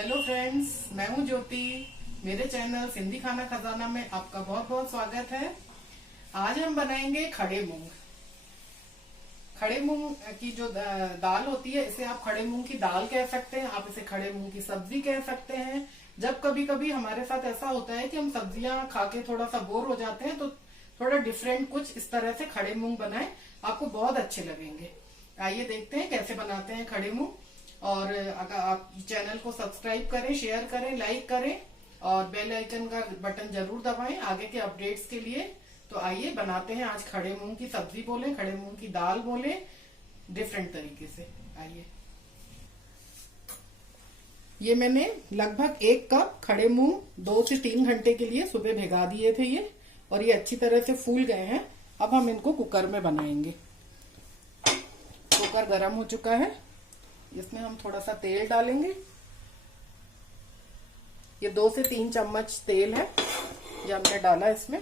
Hello friends, मैं हूं ज्योति। मेरे चैनल सिंधी खाना खजाना में आपका बहुत बहुत स्वागत है। आज हम बनाएंगे खड़े मूंग। खड़े मूंग की जो दाल होती है, इसे आप खड़े मूंग की दाल कह सकते हैं, आप इसे खड़े मूंग की सब्जी कह सकते हैं। जब कभी कभी हमारे साथ ऐसा होता है कि हम सब्जियां खा के थोड़ा सा बोर हो जाते हैं, तो थोड़ा डिफरेंट कुछ इस तरह से खड़े मूंग बनाएं, आपको बहुत अच्छे लगेंगे। आइए देखते हैं कैसे बनाते हैं खड़े मूंग। और अगर आप चैनल को सब्सक्राइब करें, शेयर करें, लाइक करें और बेल आइकन का बटन जरूर दबाएं आगे के अपडेट्स के लिए। तो आइए बनाते हैं आज खड़े मूंग की सब्जी बोले, खड़े मूंग की दाल बोले, डिफरेंट तरीके से। आइए, ये मैंने लगभग 1 कप खड़े मूंग 2 से 3 घंटे के लिए सुबह भिगा दिए थे ये, और ये अच्छी तरह से फूल गए हैं। अब हम इनको कुकर में बनाएंगे। कुकर गर्म हो चुका है, इसमें हम थोड़ा सा तेल डालेंगे। ये 2 से 3 चम्मच तेल है जो हमने डाला इसमें।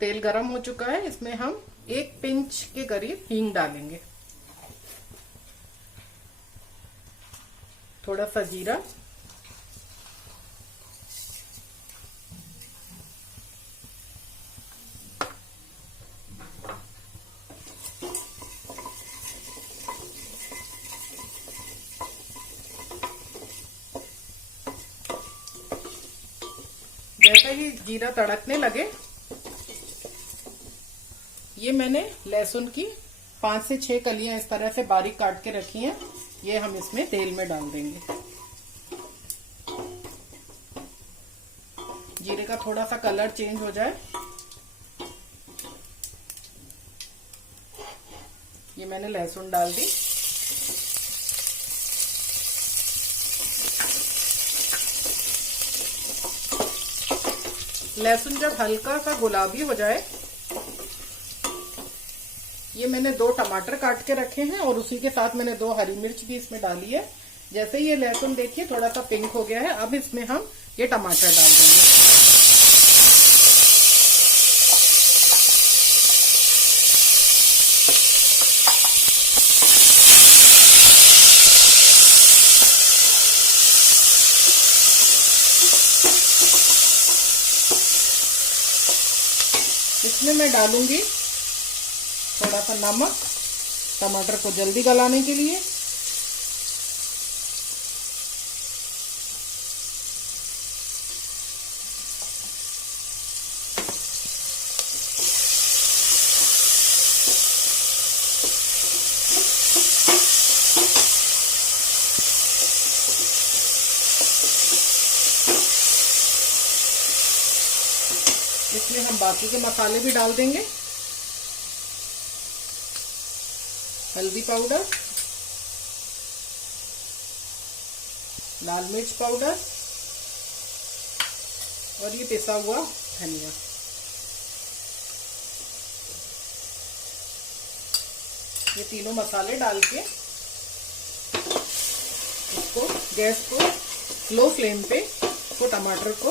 तेल गरम हो चुका है, इसमें हम 1 पिंच के करीब हींग डालेंगे, थोड़ा सा जीरा, जैसे ही जीरा तड़कने लगे, ये मैंने लहसुन की 5 से 6 कलियां इस तरह से बारीक काट के रखी हैं, ये हम इसमें तेल में डाल देंगे। जीरे का थोड़ा सा कलर चेंज हो जाए, ये मैंने लहसुन डाल दी। लहसुन जब हल्का सा गुलाबी हो जाए, ये मैंने 2 टमाटर काट के रखे हैं और उसी के साथ मैंने 2 हरी मिर्च भी इसमें डाली है। जैसे ये लहसुन देखिए थोड़ा सा पिंक हो गया है, अब इसमें हम ये टमाटर डाल देंगे। इसमें मैं डालूंगी थोड़ा सा नमक, टमाटर को जल्दी गलाने के लिए। इसमें हम बाकी के मसाले भी डाल देंगे। हल्दी पाउडर, लाल मिर्च पाउडर और ये पिसा हुआ धनिया। ये तीनों मसाले डाल के इसको गैस को लो फ्लेम पे वो टमाटर को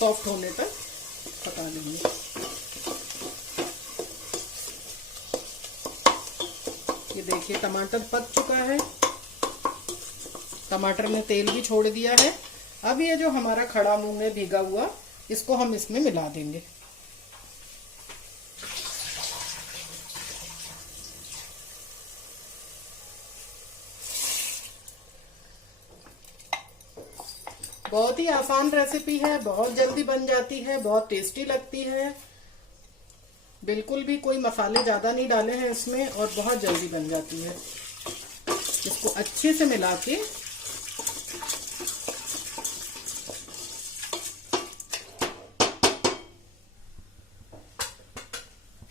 सॉफ्ट होने तक पका लेंगे। ये देखिए टमाटर पक चुका है, टमाटर ने तेल भी छोड़ दिया है। अब ये जो हमारा खड़ा मूंग है भीगा हुआ, इसको हम इसमें मिला देंगे। बहुत ही आसान रेसिपी है, बहुत जल्दी बन जाती है, बहुत टेस्टी लगती है। बिल्कुल भी कोई मसाले ज्यादा नहीं डाले हैं इसमें और बहुत जल्दी बन जाती है। इसको अच्छे से मिला के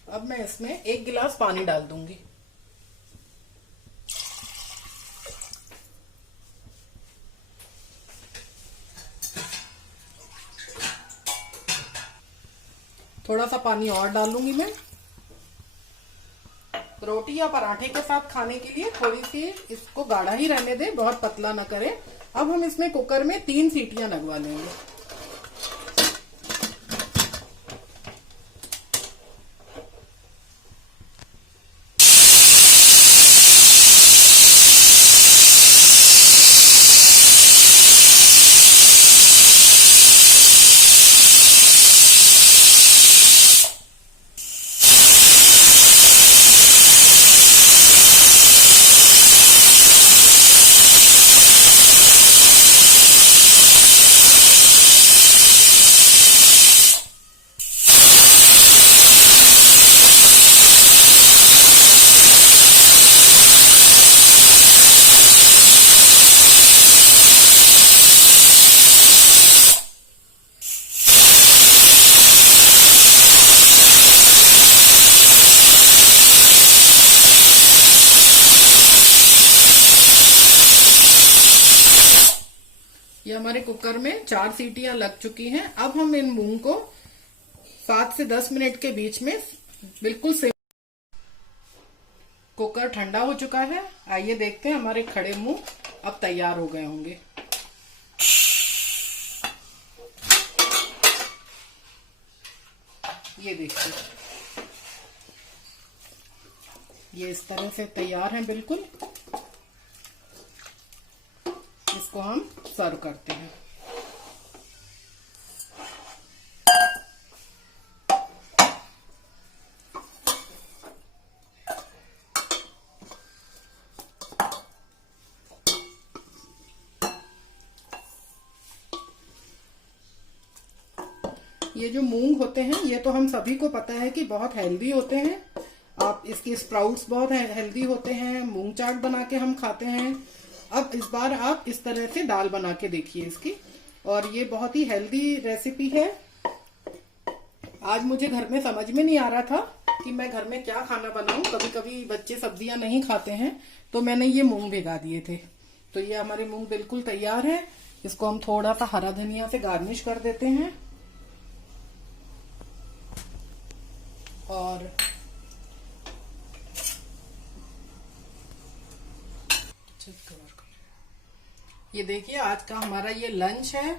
अब मैं इसमें 1 गिलास पानी डाल दूंगी। थोड़ा सा पानी और डालूंगी मैं। रोटी या पराठे के साथ खाने के लिए थोड़ी सी इसको गाढ़ा ही रहने दें, बहुत पतला ना करें, अब हम इसमें कुकर में 3 सीटियां लगवा लेंगे। ये हमारे कुकर में 4 सीटियां लग चुकी हैं। अब हम इन मूंग को 7 से 10 मिनट के बीच में बिल्कुल से। कुकर ठंडा हो चुका है। आइए देखते हैं हमारे खड़े मूंग अब तैयार हो गए होंगे। ये देखिए, ये इस तरह से तैयार हैं बिल्कुल। इसको हम सर्व करते हैं। ये जो मूंग होते हैं ये तो हम सभी को पता है कि बहुत हेल्दी होते हैं। आप इसके स्प्राउट्स बहुत हेल्दी होते हैं। मूंग चाट बना के हम खाते हैं। अब इस बार आप इस तरह से दाल बना के देखिए इसकी, और ये बहुत ही हेल्दी रेसिपी है। आज मुझे घर में समझ में नहीं आ रहा था कि मैं घर में क्या खाना बनाऊं। कभी कभी बच्चे सब्जियां नहीं खाते हैं, तो मैंने ये मूंग भिगा दिए थे। तो ये हमारे मूंग बिल्कुल तैयार है। इसको हम थोड़ा सा हरा धनिया से गार्निश कर देते हैं। और ये देखिए, आज का हमारा ये लंच है।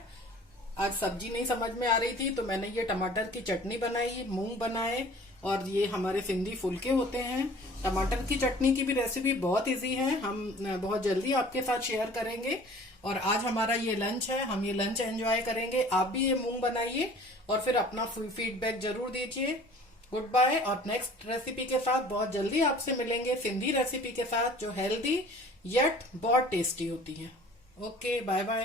आज सब्जी नहीं समझ में आ रही थी तो मैंने ये टमाटर की चटनी बनाई, मूंग बनाए, और ये हमारे सिंधी फुलके होते हैं। टमाटर की चटनी की भी रेसिपी बहुत इजी है, हम बहुत जल्दी आपके साथ शेयर करेंगे। और आज हमारा ये लंच है, हम ये लंच एंजॉय करेंगे। आप भी ये मूंग बनाइए और फिर अपना फीडबैक जरूर दीजिए। गुड बाय, और नेक्स्ट रेसिपी के साथ बहुत जल्दी आपसे मिलेंगे, सिंधी रेसिपी के साथ जो हेल्दी येट बहुत टेस्टी होती है। Okay, bye bye.